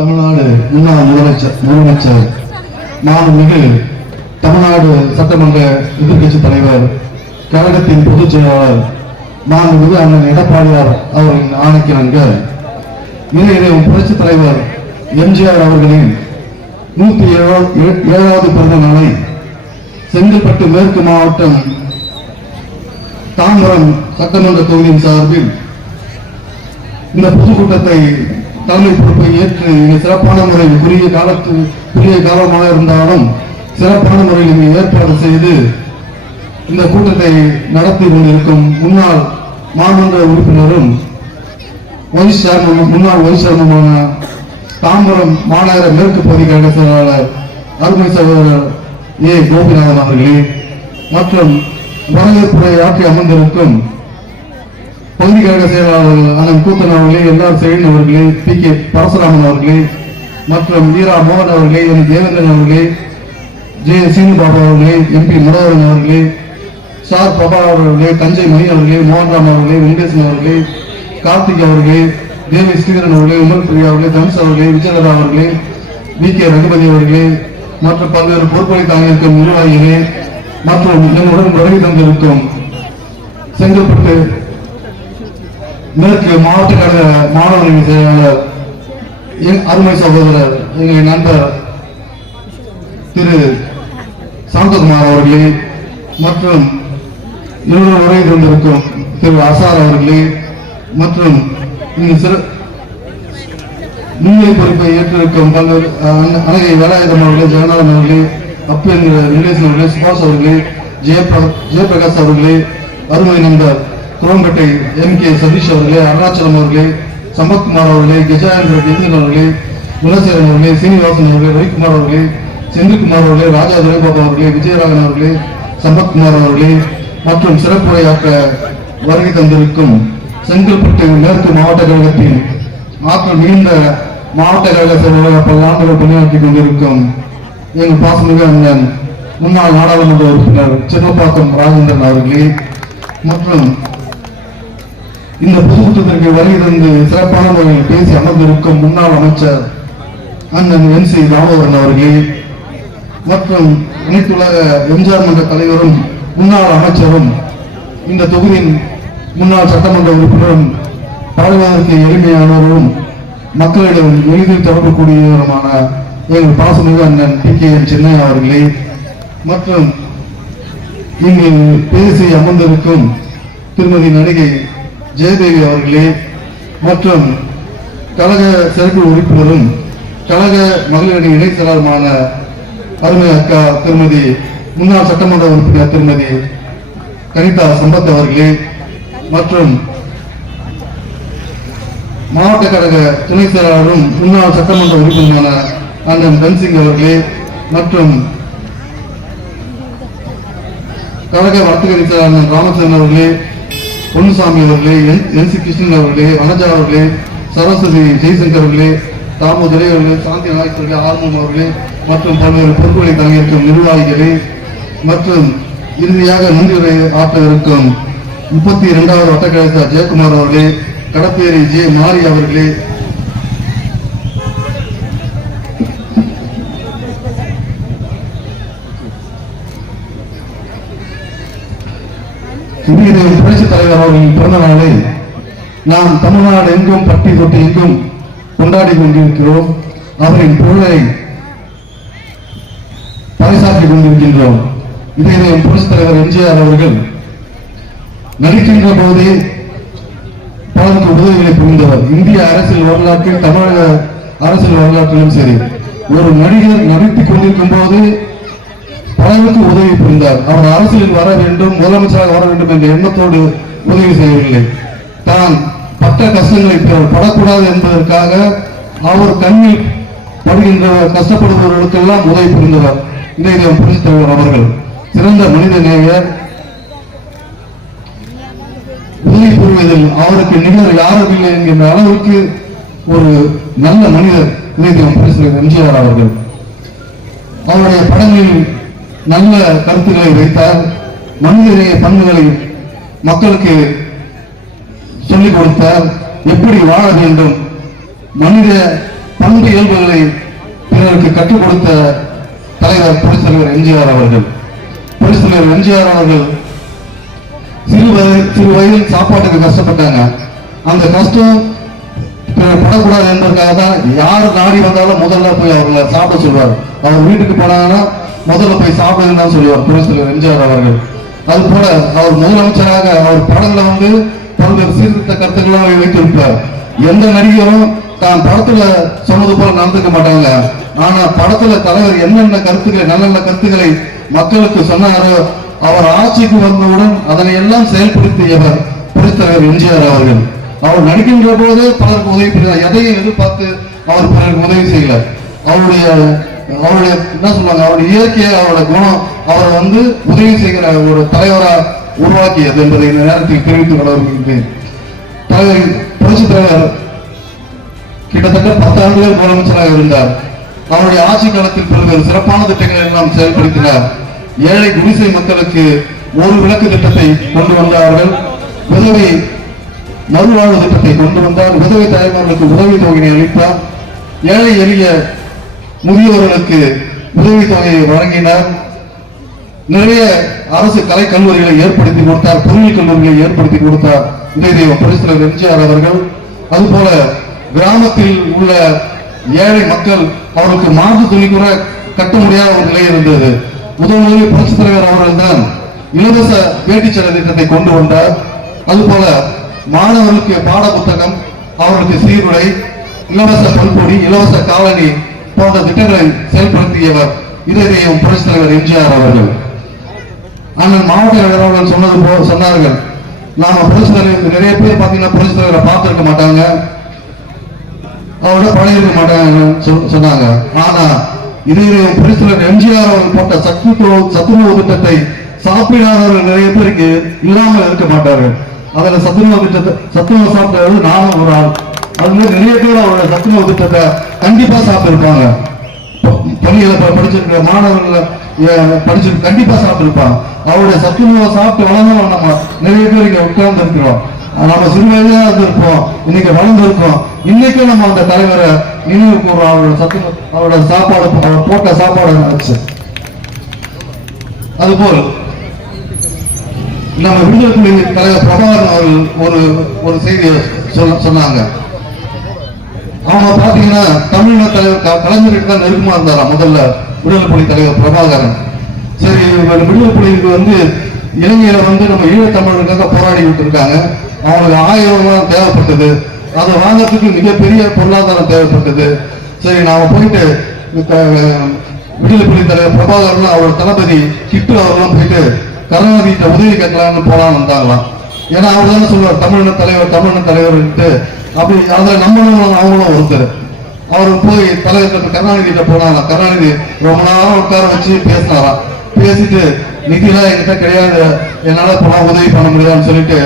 தமிழ்நாடு முன்னாள் முதலமைச்சர் முதலமைச்சர் மாண்புமிகு தமிழ்நாடு சட்டமன்ற எதிர்கட்சி தலைவர் கழகத்தின் பொதுச் செயலாளர் மாண்புமிகு அண்ணன் எடப்பாடியார் அவர்களின் ஆணைக்கிணங்க இளைய புரட்சி தலைவர் எம்ஜிஆர் அவர்களின் நூத்தி ஏழாவது பிறந்த நாளை செங்கல்பட்டு மேற்கு மாவட்டம் தாம்பரம் சட்டமன்ற தொகுதியின் சார்பில் இந்த பொதுக்கூட்டத்தை தலைமை பொறுப்பை ஏற்று இங்கு சிறப்பான முறையில் குறுகிய காலத்து குறுகிய காலமாக இருந்தாலும் சிறப்பான முறையில் இங்கே ஏற்பாடு செய்து இந்த கூட்டத்தை நடத்தி கொண்டிருக்கும் முன்னாள் மாமன்ற உறுப்பினரும் வைஸ் சேர்மன் முன்னாள் வைஸ் சேர்மனான தாம்பரம் மாநகர மேற்கு பகுதி கழக செயலாளர் அருமை சகோதரர் ஏ. கோபிநாதன் அவர்களே மற்றும் வரவேற்புரை ஆற்றி அமர்ந்திருக்கும் பகுதி கழக செயலாளர் அண்ணன் கூத்தன் அவர்களே எல்லா செயலின் அவர்களே பி கே பரசுராமன் அவர்களே மற்றும் வீரா மோகன் அவர்களே என் தேவேந்திரன் அவர்களே ஜே. சீனிபாபு அவர்களே எம்பி முரவரன் அவர்களே சார் பிரபா அவர்களே தஞ்சை மணி அவர்களே மோகன்ராம் அவர்களே வெங்கடேசன் அவர்களே கார்த்திக் அவர்களே தேவி ஸ்ரீதரன் அவர்களே உமர் பிரியா அவர்களே தனுஷ் அவர்களே விஜயலதா அவர்களே வி. கே. ரகுபதி அவர்களே மற்றும் பல்வேறு பொறுப்புகளை தாங்கியிருக்கும் நிர்வாகிகளே மற்றும் என்னுடன் வருகை தந்திருக்கும் செங்கல்பட்டு மேற்கு மாவட்ட கழக மாணவர்கள் செயலாளர் என் அருமை சகோதரர் எங்கள் நண்பர் திரு சாந்தகுமார் அவர்களே மற்றும் இவ்வளவு உரை தந்திருக்கும் திரு அசார் அவர்களே மற்றும் இந்த சிற முன்னிலை பொறுப்பை ஏற்றிருக்கும் பல்வேறு அழகை வேலாயுதம் அவர்களே ஜெகநாதன் அவர்களே அப்பு என்கிற வெங்கடேசன் அவர்களே சுபாஷ் அவர்களே ஜெயபிரகாஷ் அவர்களே அருமை நண்பர் குரோம்பேட்டை எம் கே சதீஷ் அவர்களே அருணாச்சலம் அவர்களே சம்பத்குமார் அவர்களே கஜாயந்திர கெஜன் அவர்களே குணசேகரன் அவர்களே சீனிவாசன் அவர்களே ரவிக்குமார் அவர்களே செந்தில்குமார் அவர்களே ராஜா துரைபாபா அவர்களே விஜயராகன் அவர்களே சம்பத்குமார் அவர்களே மற்றும் சிறப்புரையாக்க வருகை தந்திருக்கும் செங்கல்பட்டு மேற்கு மாவட்ட கழகத்தின் ஆற்றல் நீண்ட மாவட்ட கழக செயலாளர் பல ஆண்டுகள் பணியாற்றி கொண்டிருக்கும் எங்கள் பாசமிகு அண்ணன் முன்னாள் நாடாளுமன்ற உறுப்பினர் சின்னப்பாக்கம் ராஜேந்திரன் அவர்களே மற்றும் இந்த பொதுக்கூட்டத்திற்கு வருகை தந்து சிறப்பான முறையில் பேசி அமர்ந்திருக்கும் முன்னாள் அமைச்சர் அண்ணன் என் சி ராமவரன் அவர்களே மற்றும் அனைத்துலக எம்ஜிஆர் மன்ற தலைவரும் முன்னாள் அமைச்சரும் இந்த தொகுதியின் முன்னாள் சட்டமன்ற உறுப்பினரும் பாடுவதற்கு எளிமையானவரும் மக்களிடம் எளிதில் தொடர்புக்கூடியவருமான எங்கள் பாசமிகு அண்ணன் பி கே என் சென்னை அவர்களே மற்றும் இங்கு பேசி அமர்ந்திருக்கும் திருமதி நடிகை ஜெயதேவி அவர்களே மற்றும் கழக சிறப்பு உறுப்பினரும் கழக மகளிரணி இணை செயலாளருமான அருமை அக்கா திருமதி முன்னாள் சட்டமன்ற உறுப்பினர் திருமதி கனிதா சம்பத் அவர்களே மற்றும் மாவட்ட கழக துணை செயலாளரும் முன்னாள் சட்டமன்ற உறுப்பினரான அண்ணன் தன்சிங் அவர்களே மற்றும் கழக வர்த்தக செயலாளர் ராமச்சந்திரன் அவர்களே பொன்னுசாமி அவர்களே என் சி கிருஷ்ணன் அவர்களே வனஜா அவர்களே சரஸ்வதி ஜெய்சங்கர் அவர்களே தாமோதரே அவர்களே சாந்தி நாயக் அவர்களே ஆர்மம் அவர்களே மற்றும் பல்வேறு பொறுப்புகளை தங்கியிருக்கும் நிர்வாகிகளே மற்றும் இறுதியாக நன்றியுரை ஆற்ற இருக்கும் முப்பத்தி இரண்டாவது வட்டக்கழக ஜெயக்குமார் அவர்களே கடப்பேரி ஜே மாரி அவர்களே. இன்றைய தலைவர் அவர்களின் பிறந்த நாளை நாம் தமிழ்நாடு எங்கும் பட்டி தொட்டி எங்கும் கொண்டாடி கொண்டிருக்கிறோம். அவரின் பொருளை பறைசாற்றிக் கொண்டிருக்கின்றோம். இதை புரட்சித் தலைவர் எம்ஜிஆர் அவர்கள் நடிக்கின்ற போது பலருக்கு உதவிகளை புரிந்தவர் இந்திய அரசியல் வரலாற்றில் தமிழக அரசியல் வரலாற்றிலும் சரி ஒரு நடிகர் நடித்துக் கொண்டிருக்கும் போது பலருக்கு உதவி புரிந்தார். அவர் அரசியலில் வர வேண்டும் முதலமைச்சராக வர வேண்டும் என்ற எண்ணத்தோடு உதவி செய்யவில்லை. தான் பட்ட கஷ்டங்களை படக்கூடாது என்பதற்காக அவர் கண்ணில் படுகின்ற கஷ்டப்படுபவர்களுக்கெல்லாம் உதவி புரிந்தவர் இதை புரட்சித் அவர்கள். சிறந்த மனித நேயர். உதவி புரிவதில் அவருக்கு நிகழ் யாரும் இல்லை என்கின்ற அளவுக்கு ஒரு நல்ல மனிதர் இளைஞர் புரட்சித் எம்ஜிஆர் அவர்கள். அவருடைய படங்களில் நல்ல கருத்துக்களை வைத்தார். மனிதநேய பண்புகளை மக்களுக்கு சொல்லிக் கொடுத்த எப்படி வாழ வேண்டும்? மனித பண்பு இயல்புகளை பிறருக்கு கற்றுக் கொடுத்த தலைவர் புரட்சித் எம்ஜிஆர் அவர்கள். புரட்சித் எம்ஜிஆர் அவர்கள் சிறு வயது சிறு வயதில் சாப்பாட்டுக்கு கஷ்டப்பட்டாங்க. அந்த கஷ்டம் பிறர் படக்கூடாது என்பதற்காக தான் யார் நாடி வந்தாலும் முதல்ல போய் அவர்களை சாப்பிட சொல்வார். அவர் வீட்டுக்கு போனாங்கன்னா முதல்ல போய் சாப்பிடுங்கன்னு தான் சொல்லுவார் புரட்சித் எம்ஜிஆர் அவர்கள். அது போல அவர் முதலமைச்சராக அவர் படங்களை வந்து பல்வேறு சீர்திருத்த கருத்துக்களை வைத்திருப்பார் எந்த நடிகரும் தான் படத்துல சொன்னது போல நடந்துக்க மாட்டாங்க. ஆனா படத்துல தலைவர் என்னென்ன கருத்துக்களை நல்ல நல்ல கருத்துக்களை மக்களுக்கு சொன்னாரோ அவர் ஆட்சிக்கு வந்தவுடன் அதனை எல்லாம் செயல்படுத்தியவர் புரட்சித் எம்ஜிஆர் அவர்கள். அவர் நடிக்கின்ற போது பலருக்கு உதவி புரிந்தார். எதையும் எதிர்பார்த்து அவர் பிறருக்கு உதவி செய்யல. அவருடைய அவருடைய என்ன சொல்லுவாங்க அவருடைய இயற்கையை அவரோட குணம் அவரை வந்து உதவி செய்கிற ஒரு தலைவரா உருவாக்கியது என்பதை இந்த நேரத்தில் தெரிவித்துக் கொள்ள விரும்புகின்றேன் தலைவர் புரட்சி தலைவர் கிட்டத்தட்ட பத்து ஆண்டுகள் முதலமைச்சராக இருந்தார். அவருடைய ஆட்சி காலத்தில் பல்வேறு சிறப்பான திட்டங்களை எல்லாம் செயல்படுத்தினார். ஏழை குடிசை மக்களுக்கு ஒரு விளக்கு திட்டத்தை கொண்டு வந்தார்கள். உதவி நல்வாழ்வு திட்டத்தை கொண்டு வந்தார். உதவி தாய்மார்களுக்கு உதவி தொகையை அளித்தார். ஏழை எளிய முதியோர்களுக்கு உதவித்தொகையை வழங்கினார். நிறைய அரசு கலை கல்லூரிகளை ஏற்படுத்தி கொடுத்தார் பொருள் கல்லூரிகளை ஏற்படுத்தி கொடுத்தார். உதயதெய்வ பரிசுலர் எம்ஜிஆர் அவர்கள். அதுபோல கிராமத்தில் உள்ள ஏழை மக்கள் அவர்களுக்கு மாற்று துணி கூட கட்ட முடியாத ஒரு நிலை இருந்தது. முதல் முதலில் புரட்சித் தலைவர் அவர்கள் தான் இலவச வேட்டி செல்ல திட்டத்தை கொண்டு வந்தார். அதுபோல மாணவர்களுக்கு பாட புத்தகம் அவர்களுக்கு சீருடை இலவச பல்பொடி இலவச காலணி போன்ற திட்டங்களை செயல்படுத்தியவர் இதை புரட்சி தலைவர் எம்ஜிஆர் அவர்கள். ஆனால் மாவட்ட நிர்வாகிகள் சொன்னது போ சொன்னார்கள். நாம புரட்சி தலைவர் நிறைய பேர் பார்த்தீங்கன்னா புரட்சி தலைவரை பார்த்துருக்க மாட்டாங்க. அவரோட பழகிருக்க மாட்டாங்க சொன்னாங்க. ஆனா இது புரட்சி தலைவர் எம்ஜிஆர் அவர்கள் போட்ட சத்துணவு சத்துணவு திட்டத்தை சாப்பிடாதவர்கள் நிறைய பேருக்கு இல்லாமல் இருக்க மாட்டார்கள். அதுல சத்துணவு திட்டத்தை சத்துணவு சாப்பிட்டது நானும் ஒரு ஆள். அது நிறைய பேர் அவரோட சத்துணவு திட்டத்தை கண்டிப்பா சாப்பிட்டுருப்பாங்க. பள்ளியில ப- படிச்சிருக்கிற மாணவர்கள் படிச்சு கண்டிப்பா சாப்பிட்டுருப்பான் அவருடைய சத்துணவை சாப்பிட்டு வளர்ந்தவன் நம்ம நிறைய பேர் இங்க உட்கார்ந்து இருக்கிறோம் நம்ம சிறு இருந்திருப்போம். இன்னைக்கு வளர்ந்துருக்கோம். இன்னைக்கு இன்னைக்கும் நம்ம அந்த தலைவரை நினைவு கூறுறோம் அவரோட சத்து அவரோட சாப்பாடு போட்ட சாப்பாடு நினைச்சு அதுபோல் நம்ம விடுதலை தலைவர் பிரபாகரன் அவர்கள் ஒரு ஒரு செய்தியை சொன்னாங்க. அவங்க பாத்தீங்கன்னா தமிழின தலைவர் கலைஞர்கிட்ட கலைஞருக்கு தான் நெருக்கமா இருந்தாரா? முதல்ல விடுதலை புலி தலைவர் பிரபாகரன். சரி இவர் விடுதலை புலிக்கு வந்து இலங்கையில வந்து நம்ம ஈழத்தமிழருக்காக போராடி இருக்காங்க அவங்களுக்கு ஆயிரம் தேவைப்பட்டது. அதை வாங்கறதுக்கு மிகப்பெரிய பொருளாதாரம் தேவைப்பட்டது. சரி நாம போயிட்டு விடுதலை புலி தலைவர் பிரபாகரன் அவரோட தளபதி கிட்டு அவர்களும் போயிட்டு கருணாநிதிட்ட உதவி கேட்கலாம்னு போலான்னு வந்தாங்களாம். ஏன்னா அவர் தானே சொல்லுவார் தமிழன தலைவர் தமிழன தலைவர்ன்ட்டு. அப்படி அதுல நம்மளும் அவங்களும் ஒருத்தர். அவர் போய் தலைவர் கருணாநிதிட்ட போனாரா கருணாநிதி ரொம்ப நேரம் உட்கார வச்சு பேசினாரா பேசிட்டு நிதிலாம் என்கிட்ட கிடையாது. என்னால போனா உதவி பண்ண முடியாதுன்னு சொல்லிட்டு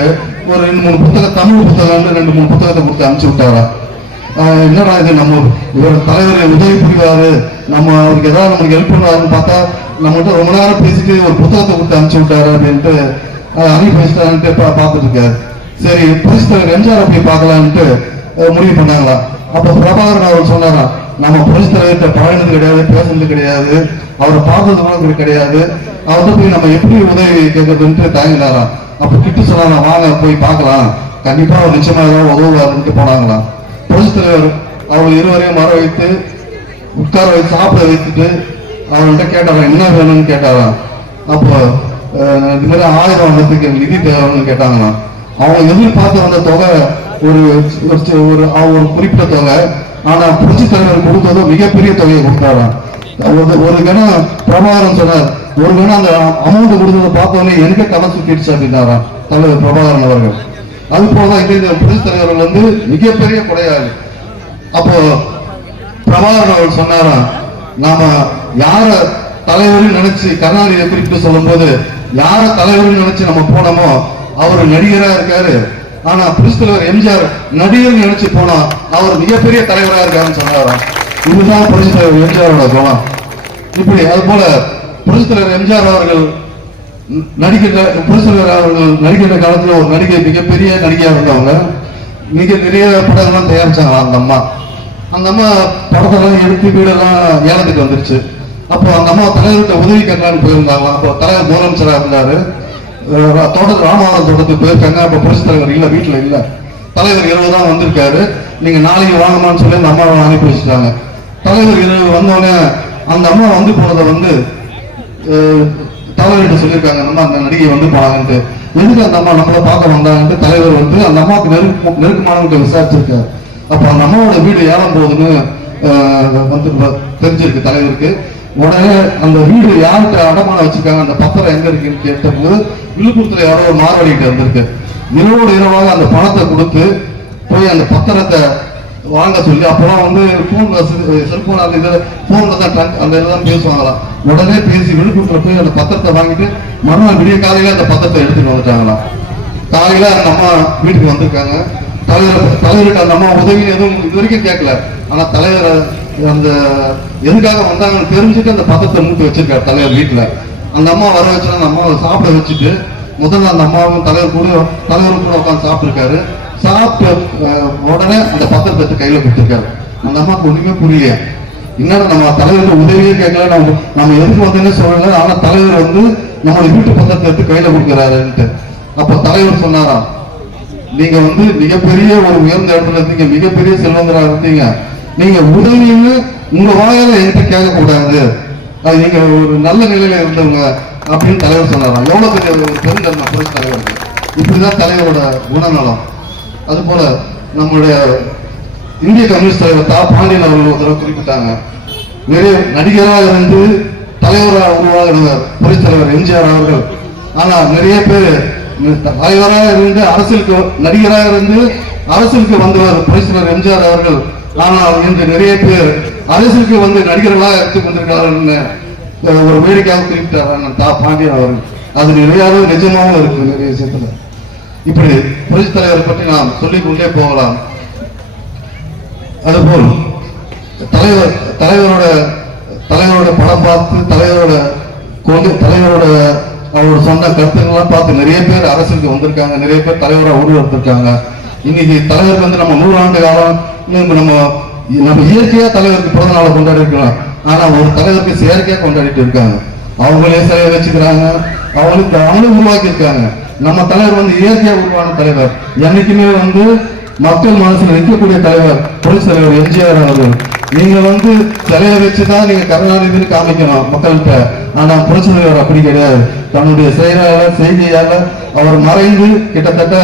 ஒரு ரெண்டு மூணு புத்தகம் தமிழ் புத்தகம் ரெண்டு மூணு புத்தகத்தை கொடுத்து அனுப்பிச்சு விட்டாரா என்னடா இது? நம்ம இவர் தலைவர் உதவி புரிவாரு. நம்ம அவருக்கு ஏதாவது நமக்கு ஹெல்ப் பண்ணுவாருன்னு பார்த்தா நம்மகிட்ட ரொம்ப நேரம் பேசிட்டு ஒரு புத்தகத்தை கொடுத்து அனுப்பிச்சு விட்டாரு அப்படின்ட்டு ஆஹ் அனுப்பி வச்சிட்டாருன்ட்டு பார்த்துட்டு இருக்காரு சரி புரிஸ்தர் எம்ஜிஆர் போய் பார்க்கலான்ட்டு முடிவு பண்ணாங்களா? அப்போ பிரபாகரன் அவர் சொன்னாராம் நம்ம புரட்சி பழகினது கிடையாது பேசுனது கிடையாது அவரை பார்த்தது கிடையாது அவர்கிட்ட போய் நம்ம எப்படி உதவி கேட்கறதுன்ட்டு தயங்கினாராம் அப்போ கிட்ட சொன்னாராம் வாங்க போய் பார்க்கலாம். கண்டிப்பா அவர் நிச்சயமா ஏதாவது உதவுவாருன்ட்டு போனாங்களாம் புரட்சி அவர் அவங்க இருவரையும் வர வைத்து உட்கார வைத்து சாப்பிட வைத்துட்டு அவங்கள்ட்ட கேட்டாராம் என்ன வேணும்னு கேட்டாராம் அப்போ இந்த இது மாதிரி ஆயிரம் வந்ததுக்கு நிதி தேவைன்னு கேட்டாங்கன்னா அவங்க எதிர்பார்த்து வந்த தொகை ஒரு ஒரு ஒரு குறிப்பிட்ட தொகை. ஆனா புரட்சி தலைவர் கொடுத்தது மிகப்பெரிய தொகையை கொடுத்தாராம். ஒரு ஒரு கணம் பிரபாகரன் சொன்னார் ஒரு கணம் அந்த அமௌண்ட் கொடுத்ததை பார்த்தோன்னே எனக்கே கதை சுட்டிடுச்சு அப்படின்னாராம் தலைவர் பிரபாகரன் அவர்கள். அது போல இந்த புரட்சி தலைவர்கள் வந்து மிகப்பெரிய கொடையாளி. அப்போ பிரபாகரன் அவர் சொன்னாராம் நாம யார தலைவர்னு நினைச்சு கருணாநிதியை குறிப்பிட்டு சொல்லும் போது யார தலைவர்னு நினைச்சு நம்ம போனோமோ அவர் நடிகரா இருக்காரு. ஆனா புரட்சி எம்ஜிஆர் நடிகர் நினைச்சு போனா அவர் மிகப்பெரிய தலைவரா இருக்காருன்னு சொன்னாராம் இதுதான் புரட்சி தலைவர் எம்ஜிஆரோட குணம். இப்படி அது போல புரட்சி தலைவர் எம்ஜிஆர் அவர்கள் நடிக்கின்ற புரட்சி தலைவர் அவர்கள் நடிக்கின்ற காலத்துல ஒரு நடிகை மிகப்பெரிய நடிகையா இருந்தவங்க. மிக நிறைய படங்கள்லாம் தயாரிச்சாங்க அந்த அம்மா. அந்த அம்மா படத்தெல்லாம் எடுத்து வீடெல்லாம் ஏலத்துக்கு வந்துருச்சு. அப்போ அந்த அம்மா தலைவர்கிட்ட உதவி கேட்கலான்னு போயிருந்தாங்களாம். அப்போ தலைவர் முதலமைச்சராக இருந்தார். தோட்டத்து ராமநாதன் தோட்டத்துக்கு போயிருக்காங்க. அப்போ புரட்சி தலைவர் இல்லை வீட்டில் இல்லை. தலைவர் இரவு தான் வந்திருக்காரு. நீங்கள் நாளைக்கு வாங்கம்மான்னு சொல்லி அந்த அம்மாவை அனுப்பி வச்சுட்டாங்க. தலைவர் இரவு வந்தோடனே அந்த அம்மா வந்து போனதை வந்து தலைவர்கிட்ட சொல்லியிருக்காங்க. நம்ம அந்த நடிகை வந்து போனாங்கன்ட்டு. எதுக்கு அந்த அம்மா நம்மளை பார்க்க வந்தாங்கன்ட்டு? தலைவர் வந்து அந்த அம்மாவுக்கு நெருக்க நெருக்கமானவங்க விசாரிச்சிருக்காரு. அப்போ அந்த அம்மாவோட வீடு ஏலம் போகுதுன்னு வந்து தெரிஞ்சிருக்கு தலைவருக்கு. உடனே அந்த வீடு யார்கிட்ட அடமான வச்சிருக்காங்க அந்த பத்திரம் எங்க இருக்குன்னு கேட்டபோது விழுப்புரத்துல யாரோ ஒரு மார்வாடிக்கிட்ட வந்திருக்கு. இரவோடு இரவாக அந்த பணத்தை கொடுத்து போய் அந்த பத்திரத்தை வாங்க சொல்லி அப்பெல்லாம் வந்து ஃபோன் வசதி செல்போன் அந்த இதில் ஃபோனில் தான் ட்ரங்க் அந்த இதெல்லாம் பேசுவாங்களாம். உடனே பேசி விழுப்புரத்தில் போய் அந்த பத்திரத்தை வாங்கிட்டு மறுநாள் விடிய காலையில அந்த பத்திரத்தை எடுத்துட்டு வந்துட்டாங்களாம். காலையில அந்த அம்மா வீட்டுக்கு வந்திருக்காங்க. தலைவர் தலைவர்கிட்ட அந்த அம்மா உதவி எதுவும் இது வரைக்கும் கேட்கல. ஆனா தலைவர் அந்த எதுக்காக வந்தாங்கன்னு தெரிஞ்சுட்டு அந்த பத்திரத்தை மூட்டி வச்சிருக்காரு தலைவர் வீட்டுல. அந்த அம்மா வர வச்சு அந்த அம்மாவை சாப்பிட வச்சுட்டு முதல்ல அந்த அம்மாவும் தலைவர் கூட தலைவரும் கூட உட்காந்து சாப்பிட்டுருக்காரு. சாப்பிட்டு உடனே அந்த பத்திரத்தை எடுத்து கையில கொடுத்துருக்காரு. அந்த அம்மாவுக்கு ஒன்றுமே புரியல. என்னடா நம்ம தலைவர் உதவியே கேட்கல நம்ம நம்ம எதுக்கு வந்தேன்னு சொல்லல ஆனா தலைவர் வந்து நம்மளோட வீட்டு பத்திரத்தை எடுத்து கையில கொடுக்குறாருன்ட்டு. அப்ப தலைவர் சொன்னாராம் நீங்க வந்து மிகப்பெரிய ஒரு உயர்ந்த இடத்துல இருந்தீங்க மிகப்பெரிய செல்வந்தராக இருந்தீங்க. நீங்க உதவின்னு உங்க வாயில என்கிட்ட கேட்க கூடாது அது நீங்க ஒரு நல்ல நிலையில இருந்தவங்க அப்படின்னு தலைவர் சொன்னாராம் எவ்வளவு பெரிய ஒரு பெருந்தன்மை புரட்சி தலைவருக்கு இப்படிதான் தலைவரோட குணநலம். அது போல நம்முடைய இந்திய கம்யூனிஸ்ட் தலைவர் தா. பாண்டியன் அவர்கள் ஒரு தடவை குறிப்பிட்டாங்க. நிறைய நடிகராக இருந்து தலைவராக உருவாகினவர் புரட்சி தலைவர் எம்ஜிஆர் அவர்கள். ஆனா நிறைய பேர் தலைவராக இருந்து அரசியலுக்கு நடிகராக இருந்து அரசியலுக்கு வந்தவர் புரட்சி எம்ஜிஆர் அவர்கள். ஆனால் இன்று நிறைய பேர் அரசுக்கு வந்து நடிகர்களாக எடுத்துக் கொண்டிருக்கிறார்கள் ஒரு வேடிக்கையாக குறிப்பிட்டார் தா. பாண்டியன் அவர்கள். அது நிறையாவது நிஜமாகவும் இருக்கு நிறைய விஷயத்துல இப்படி புரட்சி தலைவர் பற்றி நாம் சொல்லிக் கொண்டே போகலாம். அதுபோல் தலைவர் தலைவரோட தலைவரோட படம் பார்த்து தலைவரோட கொண்டு தலைவரோட அவரோட சொன்ன கருத்துக்கள்லாம் பார்த்து நிறைய பேர் அரசுக்கு வந்திருக்காங்க நிறைய பேர் தலைவராக உருவெடுத்திருக்காங்க. இன்னைக்கு தலைவருக்கு வந்து நம்ம நூறாண்டு காலம் நம்ம நம்ம இயற்கையா தலைவருக்கு பிறந்த நாளை கொண்டாடி இருக்கலாம். ஆனா ஒரு தலைவருக்கு செயற்கையா கொண்டாடிட்டு இருக்காங்க. அவங்களே சிலையை வச்சுக்கிறாங்க. அவங்களுக்கு அவங்களும் உருவாக்கி இருக்காங்க நம்ம தலைவர் வந்து இயற்கையா உருவான தலைவர். என்னைக்குமே வந்து மக்கள் மனசுல நிற்கக்கூடிய தலைவர் புரட்சி தலைவர் எம்ஜிஆர் அவர்கள். நீங்க வந்து சிலையை வச்சுதான் நீங்க கருணாநிதினு காமிக்கணும் மக்கள்கிட்ட. ஆனா புரட்சி தலைவர் அப்படி கிடையாது. தன்னுடைய செயலால செய்தியால அவர் மறைந்து கிட்டத்தட்ட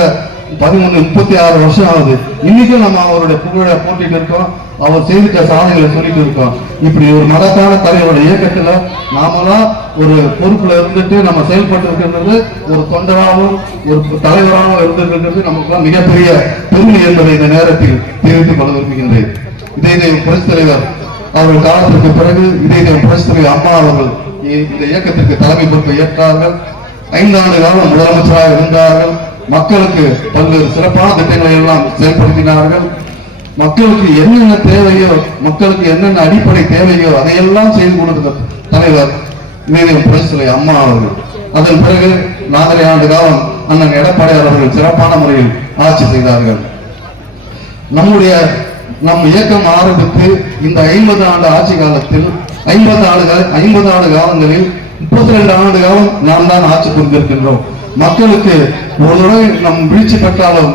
பதிமூணு முப்பத்தி ஆறு வருஷம் ஆகுது இன்னைக்கும் நம்ம அவருடைய புகழை போட்டிட்டு இருக்கோம். அவர் செய்திட்ட சாதனைகளை சொல்லிட்டு இருக்கோம். இப்படி ஒரு மகத்தான தலைவரோட இயக்கத்துல நாமலாம் ஒரு பொறுப்புல இருந்துட்டு நம்ம செயல்பட்டு இருக்கின்றது ஒரு தொண்டராகவும் ஒரு தலைவராகவும் இருந்திருக்கின்றது நமக்குலாம் மிகப்பெரிய பெருமை என்பதை இந்த நேரத்தில் தெரிவித்துக் கொள்ள விரும்புகின்றேன். இதே தெய்வம் புரட்சி தலைவர் அவர்கள் காலத்திற்கு பிறகு இதே தெய்வம் புரட்சி தலைவர் அம்மா அவர்கள் இந்த இயக்கத்திற்கு தலைமை பொறுப்பை ஏற்றார்கள். ஐந்தாண்டு காலம் முதலமைச்சராக இருந்தார்கள். மக்களுக்கு பல்வேறு சிறப்பான திட்டங்களை எல்லாம் செயல்படுத்தினார்கள். மக்களுக்கு என்னென்ன தேவையோ மக்களுக்கு என்னென்ன அடிப்படை தேவையோ அதையெல்லாம் செய்து கொடுத்த தலைவர் நீதியம் புரட்சிலை அம்மா அவர்கள். அதன் பிறகு நாலரை ஆண்டு காலம் அண்ணன் எடப்பாடியார் அவர்கள் சிறப்பான முறையில் ஆட்சி செய்தார்கள். நம்முடைய நம் இயக்கம் ஆரம்பித்து இந்த ஐம்பது ஆண்டு ஆட்சி காலத்தில் ஐம்பது ஆண்டுகள் ஐம்பது ஆண்டு காலங்களில் முப்பத்தி ரெண்டு ஆண்டு காலம் நாம் தான் ஆட்சி புரிந்திருக்கின்றோம். மக்களுக்கு ஒரு தடவை நம் வீழ்ச்சி பெற்றாலும்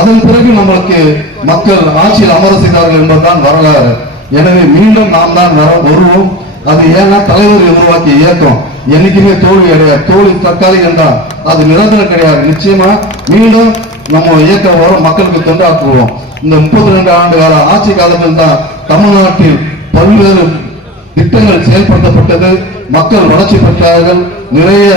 அதன் பிறகு நம்மளுக்கு மக்கள் ஆட்சியில் அமர செய்தார்கள் என்பதுதான் வரலாறு. எனவே மீண்டும் நாம் தான் வர வருவோம். அது ஏன்னா தலைவர் உருவாக்கிய இயக்கம். என்னைக்குமே தோல்வி கிடையாது தோல்வி தற்காலிகம் தான் அது நிரந்தரம் கிடையாது. நிச்சயமா மீண்டும் நம்ம இயக்கம் வர மக்களுக்கு தொண்டாற்றுவோம். இந்த முப்பத்தி ரெண்டு ஆண்டு கால ஆட்சி காலத்தில் தான் தமிழ்நாட்டில் பல்வேறு திட்டங்கள் செயல்படுத்தப்பட்டது. மக்கள் வளர்ச்சி பெற்றார்கள். நிறைய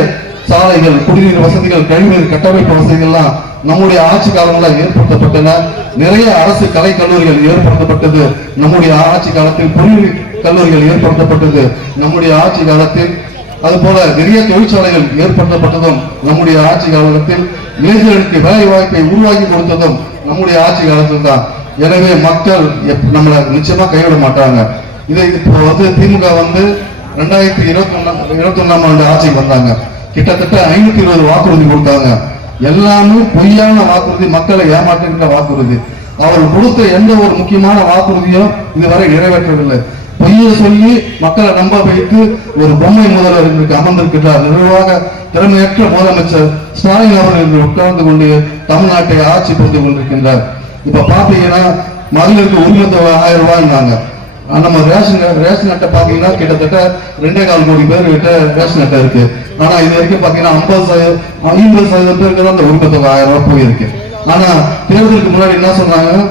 சாலைகள் குடிநீர் வசதிகள் கழிவுநீர் கட்டமைப்பு வசதிகள்லாம் நம்முடைய ஆட்சி காலங்களில் ஏற்படுத்தப்பட்டன. நிறைய அரசு கலை கல்லூரிகள் ஏற்படுத்தப்பட்டது. நம்முடைய ஆட்சி காலத்தில் பொறியியல் கல்லூரிகள் ஏற்படுத்தப்பட்டது. நம்முடைய ஆட்சி காலத்தில் அதுபோல நிறைய தொழிற்சாலைகள் ஏற்படுத்தப்பட்டதும் நம்முடைய ஆட்சி காலத்தில் இளைஞர்களுக்கு வேலை வாய்ப்பை உருவாக்கி கொடுத்ததும் நம்முடைய ஆட்சி காலத்தில் தான் எனவே மக்கள் எப்- நம்மளை நிச்சயமா கைவிட மாட்டாங்க. இதை இப்போ வந்து திமுக வந்து ரெண்டாயிரத்தி இருபத்தி ஒண்ணாம் இருபத்தி ஒண்ணாம் ஆண்டு ஆட்சிக்கு வந்தாங்க. கிட்டத்தட்ட ஐநூத்தி இருபது வாக்குறுதி கொடுத்தாங்க. எல்லாமே பொய்யான வாக்குறுதி மக்களை ஏமாற்றுகின்ற வாக்குறுதி. அவர்கள் கொடுத்த எந்த ஒரு முக்கியமான வாக்குறுதியும் இதுவரை நிறைவேற்றவில்லை. பொய்யை சொல்லி மக்களை நம்ப வைத்து ஒரு பொம்மை முதல்வர் இன்றைக்கு அமர்ந்திருக்கிறார். நிர்வாக திறமையற்ற முதலமைச்சர் ஸ்டாலின் அவர்கள் இன்று உட்கார்ந்து கொண்டு தமிழ்நாட்டை ஆட்சி புரிந்து கொண்டிருக்கின்றார். இப்ப பாத்தீங்கன்னா மகளிருக்கு உரிமை தொகை ஆயிரம் ரூபாய்னாங்க நம்ம ரேஷன் ரேஷன் அட்டை பாத்தீங்கன்னா கிட்டத்தட்ட ரெண்டே கால் கோடி பேர் கிட்ட ரேஷன் அட்டை இருக்கு. ஆனா இது வரைக்கும் பாத்தீங்கன்னா ஐம்பது சதவீதம் ஐம்பது சதவீதம் பேருக்கு தான் அந்த உரிமை ஆயிரம் ரூபாய் போயிருக்கு. ஆனா தேர்தலுக்கு முன்னாடி என்ன சொன்னாங்க?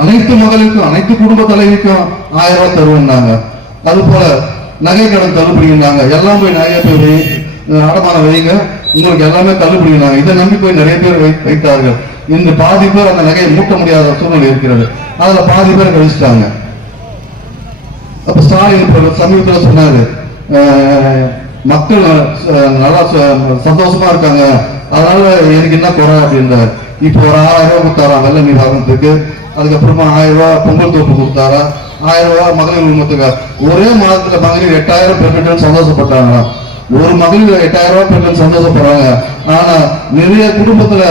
அனைத்து மகளிருக்கும் அனைத்து குடும்ப தலைவிக்கும் ஆயிரம் ரூபாய் தருவோம்னாங்க. அது போல நகை கடன் தள்ளுபடினாங்க எல்லாம் போய் நிறைய பேர் வை- அடமானம் வைங்க. உங்களுக்கு எல்லாமே தள்ளுபடினாங்க இதை நம்பி போய் நிறைய பேர் வை- வைத்தார்கள். இன்று பாதி பேர் அந்த நகையை மூட்ட முடியாத சூழ்நிலை இருக்கிறது. அதுல பாதி பேர் கழிச்சிட்டாங்க. அப்ப ஸ்டாலின் சமீபத்தில் சொன்னாரு மக்கள் நல்லா ச- சந்தோஷமா இருக்காங்க. அதனால எனக்கு என்ன குறை? அப்படின்றாரு. இப்போ ஒரு ஆயிரம் ரூபாய் கொடுத்தாரா? வெள்ள நிவாரணத்துக்கு அதுக்கப்புறமா ஆயிரம் ரூபாய் பொங்கல் தோப்பு கொடுத்தாரா? ஆயிரம் ரூபாய் மகளிர் உரிமத்துக்கு ஒரே மாதத்துல மகளிர் எட்டாயிரம் பெண்கள் சந்தோஷப்பட்டாங்க ஒரு மகளிர் எட்டாயிரம் ரூபாய் பெண்கள் சந்தோஷப்படுறாங்க. ஆனா நிறைய குடும்பத்துல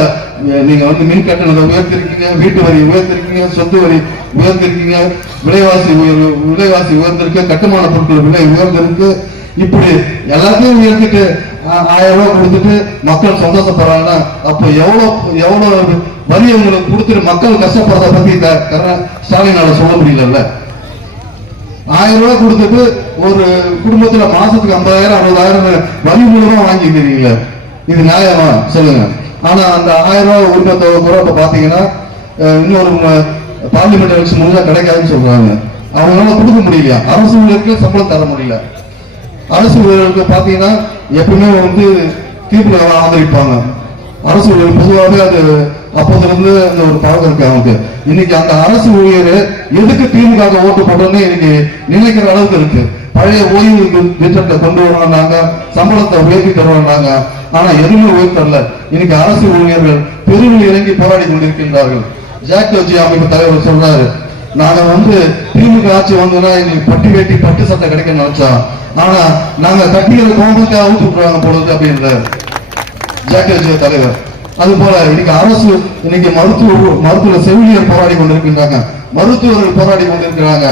நீங்க வந்து மின் கட்டணத்தை உயர்த்திருக்கீங்க வீட்டு வரி உயர்த்திருக்கீங்க சொத்து வரி உயர்ந்திருக்கீங்க விலைவாசி உயர்வு விலைவாசி உயர்ந்திருக்கு கட்டுமான பொருட்கள் விலை உயர்ந்திருக்கு. இப்படி எல்லாத்தையும் உயர்த்திட்டு ஆயிரம் ரூபாய் கொடுத்துட்டு மக்கள் சந்தோஷப்படுறாங்கன்னா அப்ப எவ்வளவு எவ்வளவு வரி உங்களுக்கு கொடுத்துட்டு மக்கள் கஷ்டப்படுறத பத்தி ஸ்டாலினால சொல்ல முடியலல்ல. ஆயிரம் ரூபாய் கொடுத்துட்டு ஒரு குடும்பத்துல மாசத்துக்கு ஐம்பதாயிரம் அறுபதாயிரம் வரி மூலமா வாங்கிக்கிறீங்களா. இது நியாயமா? சொல்லுங்க. ஆனால் அந்த ஆயிரம் ரூபாய் உரிமை தொகை கூட இப்போ பார்த்தீங்கன்னா இன்னொரு பார்லிமெண்ட் எலெக்ஷன் முடிஞ்சா கிடைக்காதுன்னு சொல்றாங்க. அவங்களால கொடுக்க முடியலையா? அரசு ஊழியருக்கு சம்பளம் தர முடியல. அரசு ஊழியர்களுக்கு பார்த்தீங்கன்னா எப்பவுமே வந்து தீர்ப்பு ஆதரிப்பாங்க. அரசு ஊழியர் பொதுவாகவே அது அப்போதுலேருந்து அந்த ஒரு பழக்கம் இருக்கு அவனுக்கு இன்னைக்கு அந்த அரசு ஊழியர் எதுக்கு திமுக ஓட்டு போடுறோன்னு இன்னைக்கு நினைக்கிற அளவுக்கு இருக்கு. பழைய ஓய்வு திட்டத்தை கொண்டு வருவாங்க சம்பளத்தை உயர்த்தி தருவாங்க ஆனா எதுவுமே உயர்த்தல இன்னைக்கு அரசு ஊழியர்கள் தெருவில் இறங்கி போராடி கொண்டிருக்கின்றார்கள். ஜாக்டோஜி அமைப்பு தலைவர் சொல்றாரு நாங்க வந்து திமுக ஆட்சி வந்தோம்னா எங்களுக்கு பட்டி வேட்டி பட்டு சட்டை கிடைக்க நினைச்சா ஆனா நாங்க கட்டிக்கிற கோபத்துக்காக அவுத்து போடுறது அப்படின்ற அப்படின்றாரு ஜாக்கிரஜிய தலைவர். அது போல இன்னைக்கு அரசு இன்னைக்கு மருத்துவ மருத்துவ செவிலியர் போராடி கொண்டிருக்கின்றாங்க. மருத்துவர்கள் போராடி கொண்டிருக்கிறாங்க.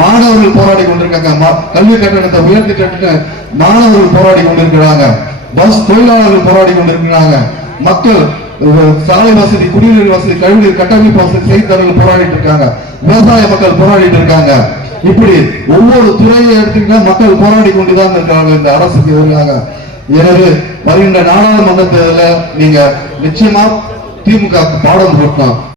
மாணவர்கள் போராடி கொண்டிருக்காங்க. கல்வி கட்டணத்தை உயர்த்தி கட்டின மாணவர்கள் போராடி கொண்டிருக்கிறாங்க. பஸ் தொழிலாளர்கள் போராடி கொண்டிருக்கிறாங்க. மக்கள் சாலை வசதி குடிநீர் வசதி கழிவுநீர் கட்டமைப்பு வசதி செய்தித்தாளர்கள் போராடிட்டு இருக்காங்க. விவசாய மக்கள் போராடிட்டு இருக்காங்க. இப்படி ஒவ்வொரு துறையை எடுத்தீங்கன்னா மக்கள் போராடி கொண்டுதான் இருக்காங்க இந்த அரசுக்கு எதிராக எனவே வருகின்ற நாடாளுமன்ற தேர்தலில் நீங்க நிச்சயமா திமுக பாடம் போட்டோம்